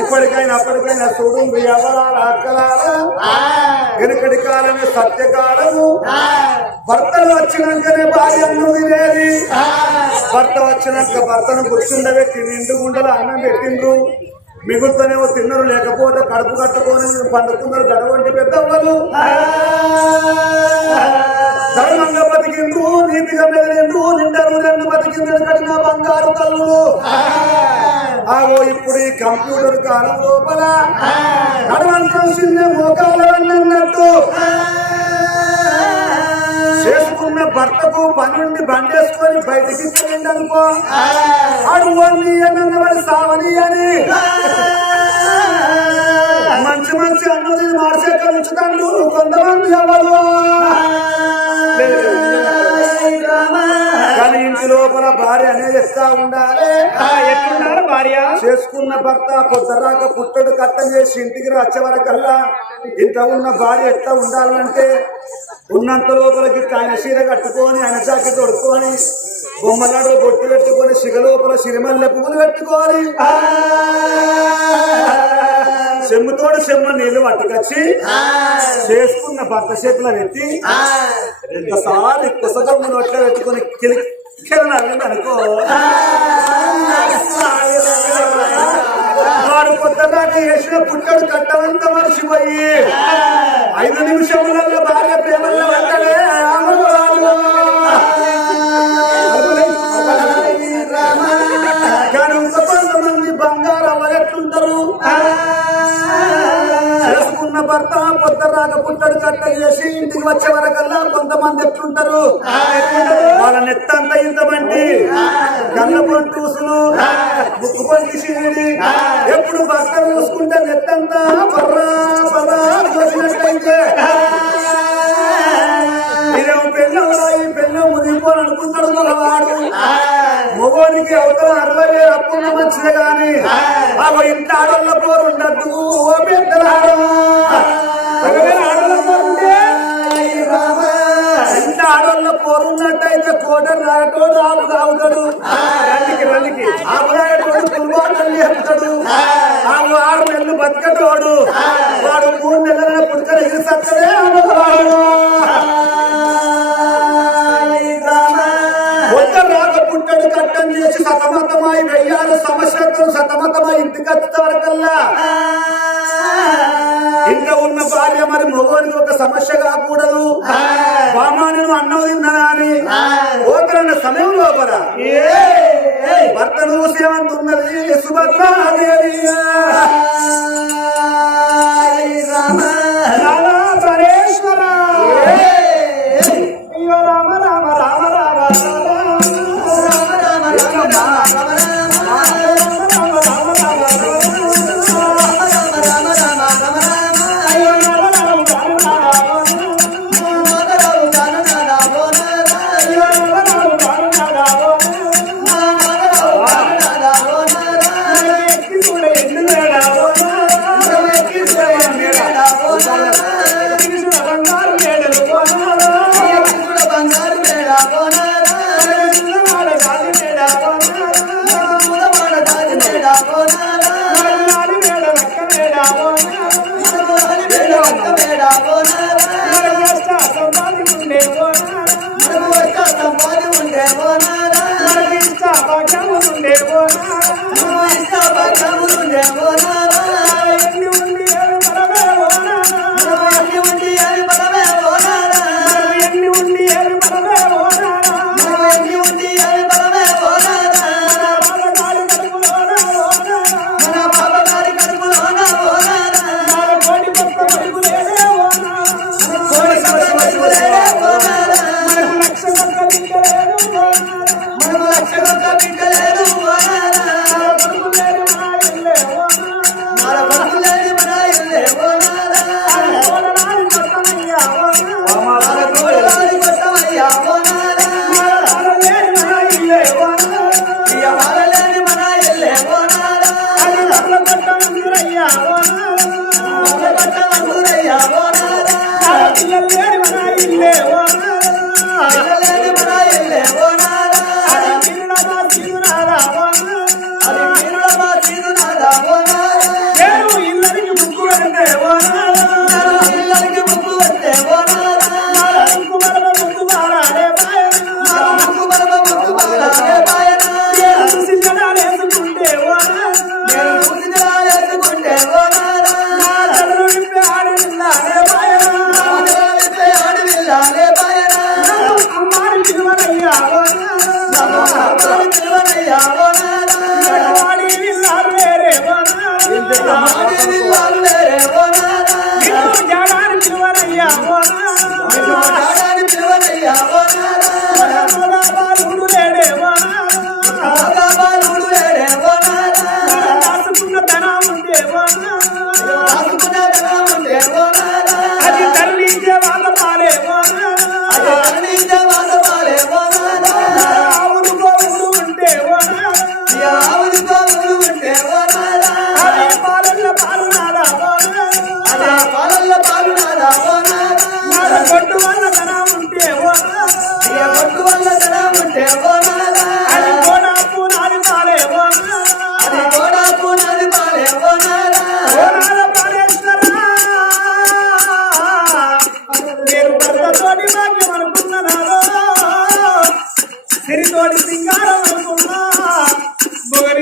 ఇప్పటికైనా చూడు ఎవరాల అక్కలాల వెనుకటి కాలమే సత్యకాలము. భర్తలు వచ్చినాకనే భార్య తినేది. భర్త వచ్చినాక భర్తను కూర్చుండబెట్టి నిండు గుండెలు అన్నం పెట్టిండ్రు. మిగులుతోనేమో తిన్నరు, లేకపోతే కడుపు కట్టుకొని పండుకున్నారు. గడవంటి పెద్దవ్వలు ధర్మంగా బతికిండ్రు, నీతిగా మెదిలిండ్రు, నిండరు రెండు బతికిండ్రు కడిగిన బంగారు తల్లులు. ఆగో ఇప్పుడు ఈ కంప్యూటర్ కాలం లోపల నడవంతం చిన్న మోకాలు అన్నట్టు చేసుకున్న భర్తకు పని నుండి బండేసుకొని బయటికి ఇచ్చేయండి అనుకో. అడుగుని అన్నవాడు సావని అని మంచి మంచి అన్నది మార్చేక ఉంచుతాడు కొంతమంది ఎవరు. కానీ ఇంటి లోపల భార్య అనేది ఎట్లా ఉండాలి? ఎట్లున్నారు భార్య? చేసుకున్న భర్త పొద్దురాక పుట్టడు కట్టం చేసి ఇంటికి వచ్చే వరకల్లా ఇంత ఉన్న భార్య ఎట్లా ఉండాలంటే ఉన్నంత లోపలికి ఆయన చీర కట్టుకొని ఆయన జాకెట్ తొడుక్కొని బొమ్మలాడు బొట్టు పెట్టుకొని సిగ లోపల సిరిమల్లె పువ్వులు పెట్టుకొని చెమ్ముతోడు చెమ్మ నీళ్లు పట్టుకొచ్చి చేసుకున్న భర్త చేతిలో పెట్టి ఎంతసారి కుసగమ్ము నోట్లో పెట్టుకుని కిలికిరనవ్వింది అనుకో. వాడు కొత్తగా వేసిన పుట్టడు కట్టవంత మర్చిపోయి 5 నిమిషములలో భార్య ప్రేమల్లో వెంటనే కొంతమంది బంగారం ఎవరెట్లుంటారు చేసుకున్న భర్త పొద్దు రాక పుట్టడు కట్ట చేసి ఇంటికి వచ్చే వరకల్లా కొంతమంది ఎట్లుంటారు వాళ్ళ నెత్తంతా ఇంతమంది గల్ల పొంటూసులు ముక్కు పొంటి సిరిడి ఎప్పుడు భర్త చూసుకుంటే నెత్తంతా బర్రా బర్రా చూసినట్టయితే ఇదేమో పెళ్ళం ముదిపోని అనుకుంటాడు మగవాడు. మగోనికి అవతల 60,000 అప్పున్న మంచిదే గాని అవి ఇంత ఆడోళ్ళ పోరు ఉండద్దు. ఓ పెద్దల ఇంత ఆడోళ్ళ పోరు ఉన్నట్టయితే కోట రాయటోడు ఆపు తాగుతాడు, ఆపు రాయటోడు పుల్వాటలు చెప్తాడు, ఆపు 6 నెలలు బతకటోడు వాడు 3 నెలల పుట్టుకలు ఎగిరి సత్తడే అమ్మవాడు. పుట్టడు కట్టం చేసి సతమతమై వెయ్యాలి సమస్యలతో సతమతమై ఇంటికి వచ్చే వరకల్లా ఇంట్లో ఉన్న భార్య మరి మగవానికి ఒక సమస్య కాకూడదు. బామాను అన్నం తిన్నదా అని ఓకరన్న సమయం లోపల భర్తను చూసేమంటున్నది సుభద్రాదేవి. పరేశ్వర అయ్యో రామ రామ రామ రామ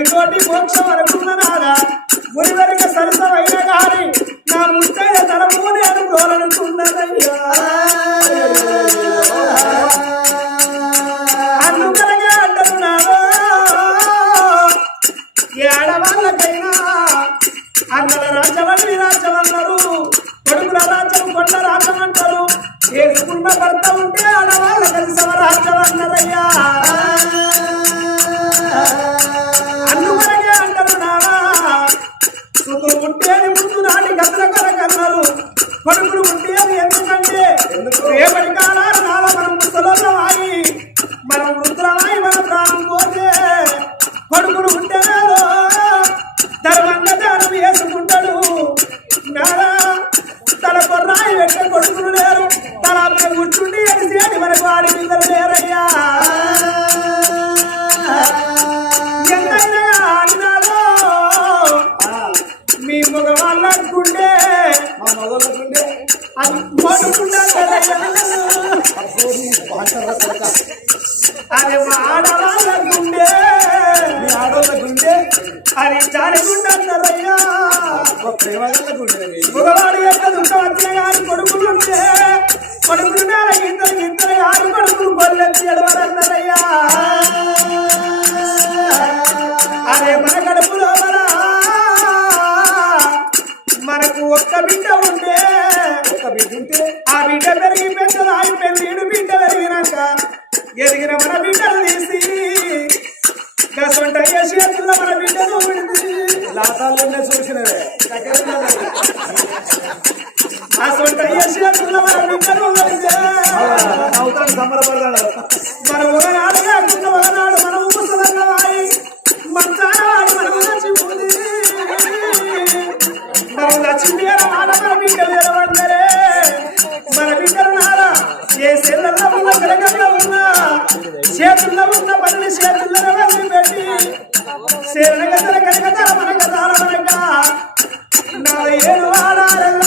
మునితోటి మోక్షం అనుకున్నారా మునివరిక సరసమైన గాని నా ముత్తైన తరము నేను కోరనుకున్నదయ్యా అందుకనగా అంటున్నావా ఏ ఆడవాళ్ళకైనా అన్నల రాజ్యమని రాజ్యమన్నారు కొడుకుల రాజ్యం కొండ రాజ్యం అంటారు చేసుకున్న భర్త ఉంటే ఆడవాళ్ళ కలిసి రాజ్యం అన్నదయ్యా అందుకనగా అంటున్నావా సుఖం ఉంటేని ముందు నాటి గదుల కొరకన్నారు కొడుకులు ఉంటేది ఎందుకంటే రేపటి కాలాలు నాల మనం ముసలోళ్ళం ఆగి మనం వృద్ధులమై మన ప్రాణం పోతే కొడుకులు ఉంటేనేదో ధర్మంగా దానం వేసుకుంటాడు నాడా తల కొర్రాయి పెట్టే కొడుకులు లేరు తల మీద కూర్చుండి ఎడిసేది మనకు వాడి పిల్లలు లేరయ్యా ఎంతైనా ఆడినాలో మీ మగవాళ్ళకుండే అది అది మా ఆడవాళ్ళకుండే అది చాలిగుండయ్యా మగవాడు యొక్క దుఃఖం వచ్చిన కానీ కొడుకులుంటే కొడుకులు మేల ఇద్దరు ఆరు కొడుకులు గొల్లెత్తి ఎడవరన్నారయ్యా అదే మన కడుపులో మనకు ఒక్క బిడ్డ ఉంటే ఆ బిడ్డ పెరిగి పెద్దలు ఆగిపోయింది ఈడు బిడ్డ పెరిగినాక ఎదిగిన మన బిడ్డలు తీసి గసంట చేతుల్లో మన బిడ్డను విడిచి లాసాలనే చూసినవే ఆ సొంట చేతుల్లో మన బిడ్డను అవుతాను సంబరపడతాడు మన ఒకనాడు కాకుండా ఒకనాడు మనం ముసలన్నవాయి మంచాడవాడి మనకు నచ్చిపోతుంది మనం నచ్చిందేర మాట మన బిడ్డలు ఎలవందరే మన బిడ్డలు నారా ఏ సెల్లల్లో ఉన్న గడగల్లో ఉన్నా చేతుల్లో ఉన్న పనులు చేతుల్లో వదిలిపెట్టి శరణగతల కనకతల మన కథాల మనక నా ఏడు వాడాలన్నా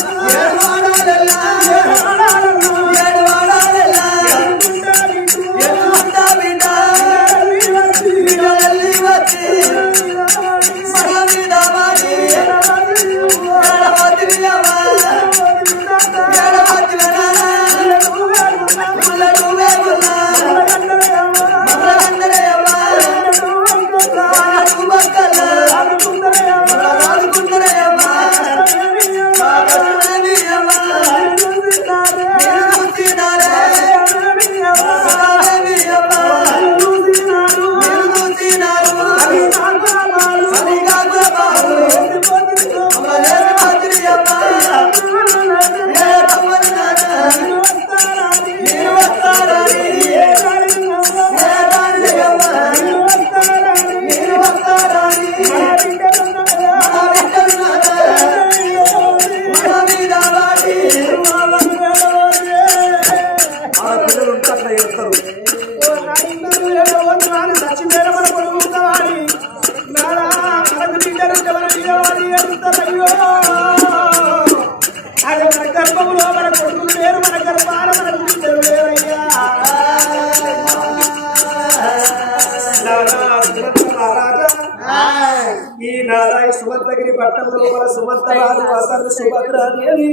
సుమంతగిరి పట్టణం లోపల సుమంతరాలు వసంత సుభద్రాదేవి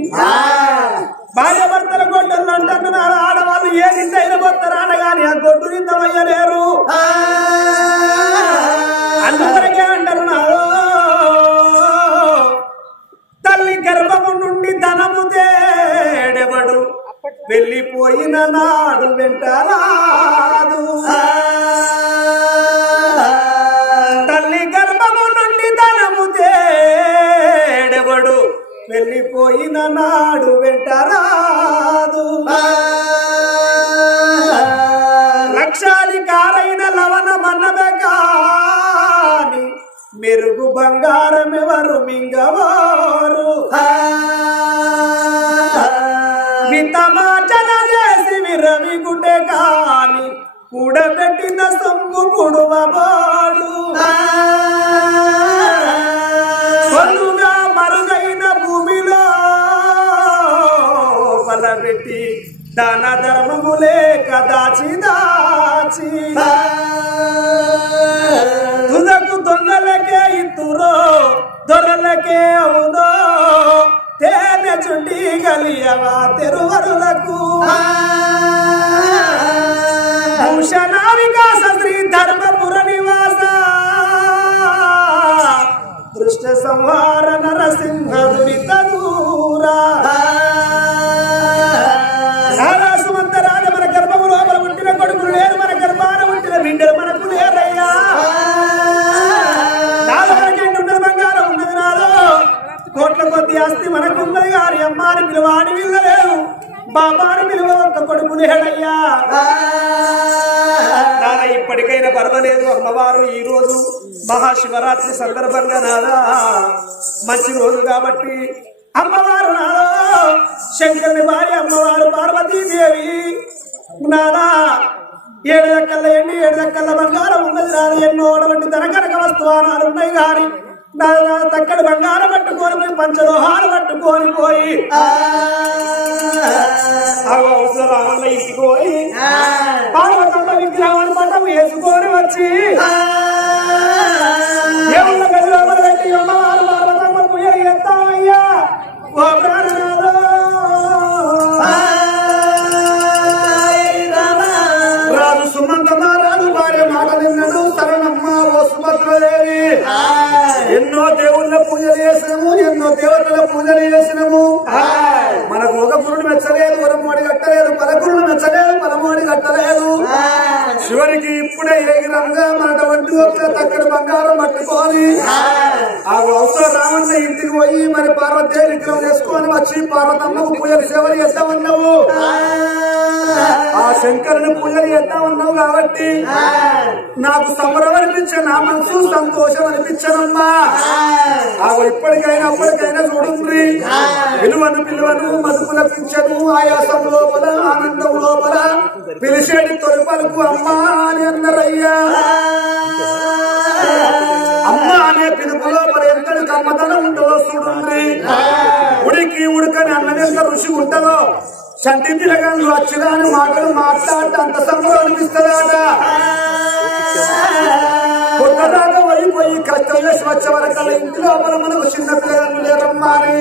భార్య భర్తల గొడ్డలు అంటున్నారు ఆడవాళ్ళు ఏ నిందైన పోతారాడ గాని ఆ గొడ్డు నిందమయ్యలేరు అందువరకే అంటున్నారు తల్లి గర్భము నుండి ధనము తేడెవడు వెళ్ళిపోయిన నాడు వెంటరాదు తల్లి గర్భము నుండి ధనము తేడెవడు వెళ్ళిపోయిన నాడు వెంటరాదు లక్షాధికారైన లవణమన్నదే కాని మెరుగు బంగారం ఎవరు మింగవారు వితమాచన చేసి విరమిగుండే కాని కూడబెట్టిన సొమ్ము కుడువబాడు కొలుగా మరుగైన భూమిలో బలబెట్టి దాన ధర్మము లేక దాచి దాచి తుదకు దొంగలకి దిక్కలియవా తెరువరులకు భూషణ వికాస శ్రీ ధర్మపుర నివాస దృష్ట సంహార నరసింహ దురిత దూరా సుమంత రాజ మన గర్భము లోపల పుట్టిన కొడుకులు లేరు మన గర్భాన పుట్టిన బిడ్డలు మనకు లేరయ్యా బంగారం ఉన్నది నాలో కోట్ల కొద్ది ఆస్తి మనకున్నది గారి అమ్మాని పిలువాని పిల్లలేవు బాబాని పిలువ ఒక్క కొడుకు లేడయ్యా నాన్న ఇప్పటికైనా పర్వాలేదు అమ్మవారు ఈ రోజు మహాశివరాత్రి సందర్భంగా నాదా మంచి రోజు కాబట్టి అమ్మవారు నాదో శంకరుని భార్య అమ్మవారు పార్వతీదేవి నాదా 7 దక్కల ఎండి 7 దక్కల బంగారం ఉన్నది నాది ఎన్నో వంటి తనకనక వస్తువానాలు ఉన్నాయి కానీ తక్కడి బంగారం పట్టుకొని పోయి పంచలోహాలు పట్టుకొని పోయి అవసరాల ఇంటికి పోయి పార్వతమ్మ విగ్రహాన్ని పట్టం వేసుకొని వచ్చి దేవుళ్ళ గదిలో పెట్టి అమ్మవారు పార్వతమ్మ పూజలు చేస్తామయ్యా ఓ ప్రాణనాథో రాజు సుమంతమ్మ రాజు భార్య మాట నిన్నను తరణమ్మ ఓ సుభద్రదేవి ఎన్నో దేవుళ్ళ పూజలు చేసినము ఎన్నో దేవతల పూజలు చేసినము మనకు ఒక గురుడు మెచ్చలేదు వరమోడి కట్టలేదు పలకురుడు మెచ్చలేదు పలమోడి కట్టలేదు చివరికి ఇప్పుడే ఏగిరంగా మనటువంటి ఒక తక్కడి బంగారం పట్టుకొని ఆ అవసరం రామన్న ఇంటికి పోయి మరి పార్వతీదేవి విగ్రహం చేసుకొని వచ్చి పార్వతమ్మకు పూజలు సేవలు చేద్దామన్నావు ఆ శంకరుని పూజలు చేద్దామన్నావు కాబట్టి నాకు సంబరం అనిపించే నా మనసు సంతోషం అనిపించనమ్మా ఇప్పటికైనా అప్పటికైనా చూడండి పిలువను మదుపుల పింఛను ఆయాసం లోపల ఆనందం లోపల పిలిచేటి తొలి పలుకు అమ్మా అని అన్నారయ్యా అమ్మ అనే పిలుపు లోపల ఎంతటి కమ్మతనం ఉంటుందో చూడండి ఉడికి ఉడకని అన్నం ఎంత రుచి ఉంటుందో చంటి పిల్లగాళ్ళు వచ్చిదాని మాటలు మాట్లాడితే అంత సంబరం అనిపిస్తుందాట కొత్తదాకా పోయి కష్టం చేసి వచ్చే వరకల్లా ఇంటి లోపల మనకు చిన్న పిల్లగాళ్ళు లేరమ్మా అని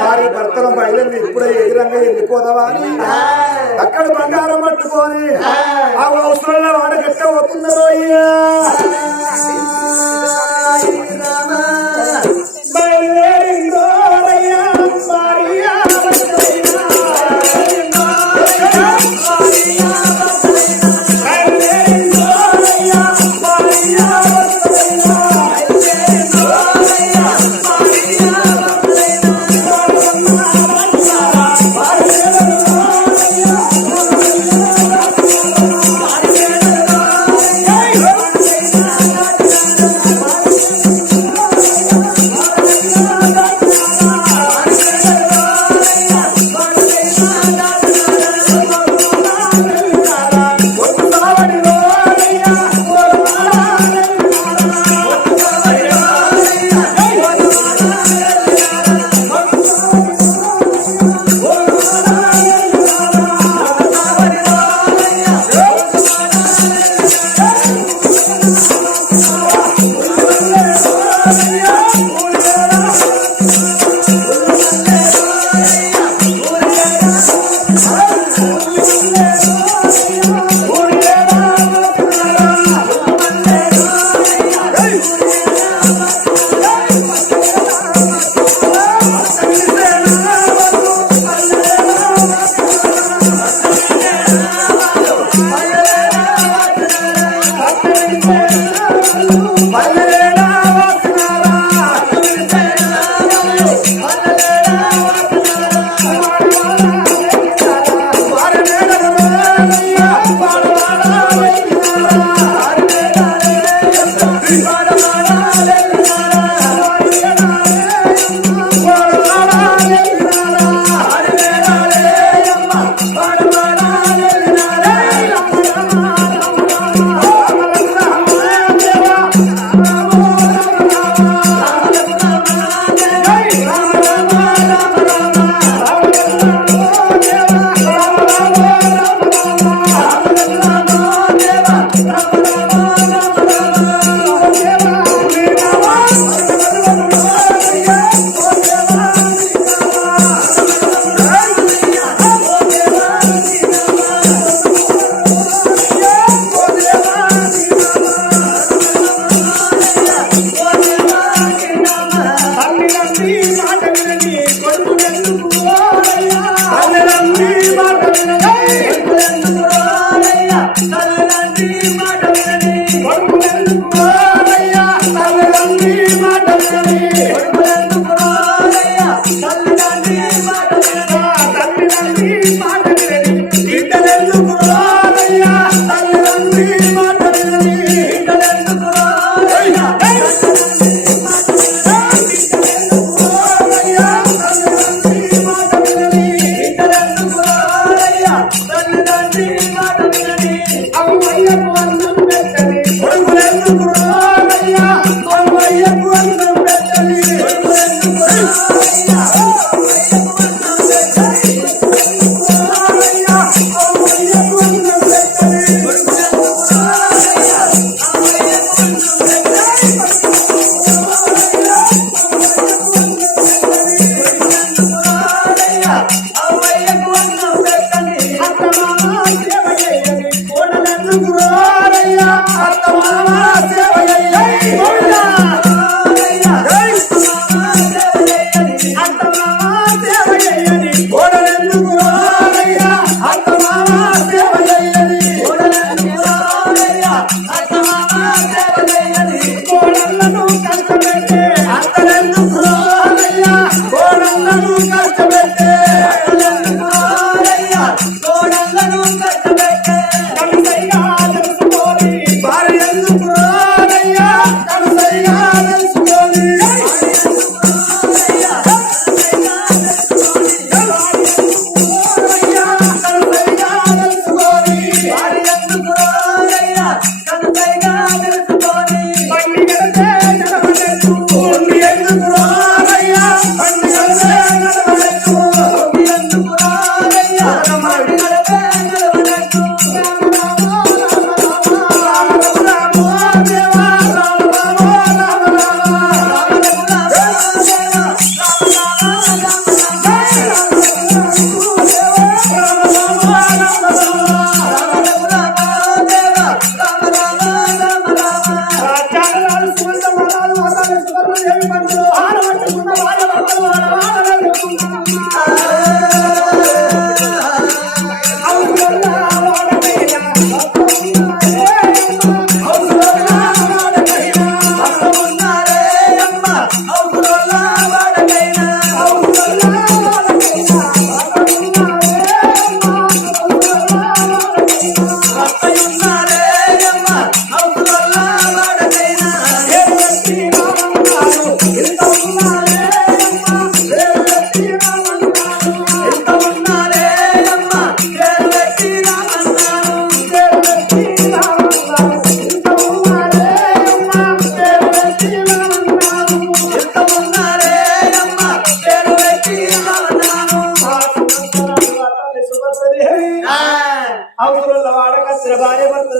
భార్య భర్తల బయలుని ఇప్పుడే ఎగిరంగా వెళ్ళిపోదావా అని అక్కడ బంగారం పట్టుకొని ఆ అవసరంలో వాడగట్ట అవుతుందో అయ్యా బయలుదేరిందో అయ్యా భార్య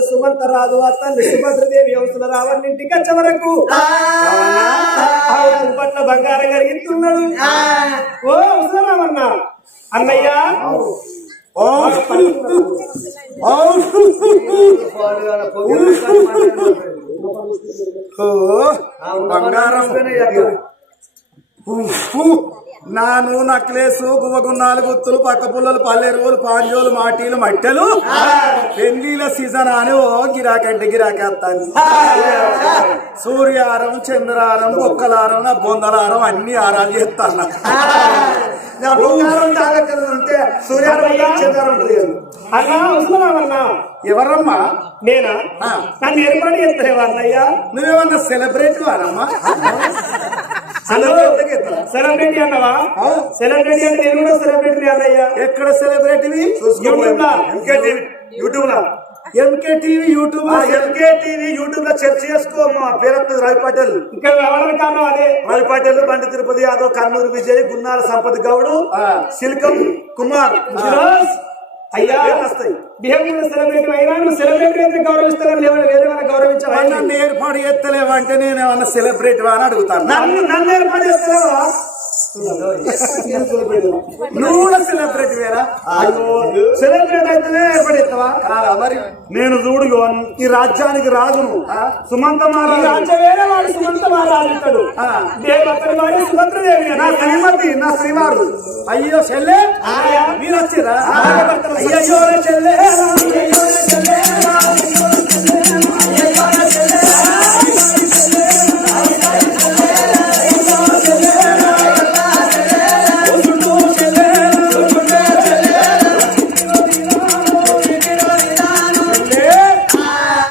సుమంతరాదు అతన్ని సుభద్రదేవి అవసర రావణింటికి వచ్చే వరకు పట్ల బంగారం కలిగిస్తున్నాడు. ఓ అవసరం రావన్న అన్నయ్య బంగారం నాను నక్లేసు గువ్వగున్నాలు గుత్తులు పక్క పుల్లలు పల్లెరువులు పాంజోలు మాటీలు మట్టెలు పెళ్లిల సీజన్ అని ఓ గిరాకంటే గిరాకేస్తాను. సూర్యారం చంద్రారం బొక్కలారం నా బొందలారం అన్ని ఆరాలు చేస్తాను. ఎవరమ్మా? నేనా? నన్ను ఏర్పాటు చేస్తారేవా అన్నయ్యా? నువ్వేమన్నా సెలబ్రేట్ వారమ్మా? సెలబ్రిటీ అన్నవా? సెలబ్రిటీ అంటే నేను కూడా సెలబ్రిటీ అన్నయ్యా. ఎక్కడ సెలబ్రిటీవి? యూట్యూబ్ లో ఎంకే టీవీ యూట్యూబ్ లో సెర్చ్ చేసుకో. మా పేరు రవి పాటిల్. ఇక్కడ రావడానికి కారణం అదే. రవి పాటిల్, బండి తిరుపతి యాదవ్, కర్నూలు విజయ్, గున్నాల సంపత్ గౌడ్, సిల్కం కుమార్ అయ్యా వస్తాయి. సెలబ్రిటీ అయినా సెలబ్రిటీ అయితే గౌరవిస్తాను, వేరే వాళ్ళ గౌరవించాలి. నన్ను ఏర్పాటు చేస్తలేవంటే నేను ఏమన్నా సెలబ్రిటీ అని అడుగుతాను. నన్ను ఏర్పాటు చేస్తలేవా? నువ్వు కూడా సెలబ్రిటీ వేరా? సెలబ్రిటీ అయితేనే ఏర్పడేస్తావా? మరి నేను చూడు ఈ రాజ్యానికి రాజును. సుమంత రాజ్యం వేరే వాడు సుమంత మహారాజుతాడు. దేవతని సుభద్రదేవి నా శ్రీమతి, నా శ్రీవారు. అయ్యో చెల్లె మీరు వచ్చిరా? అయ్యో చెల్లె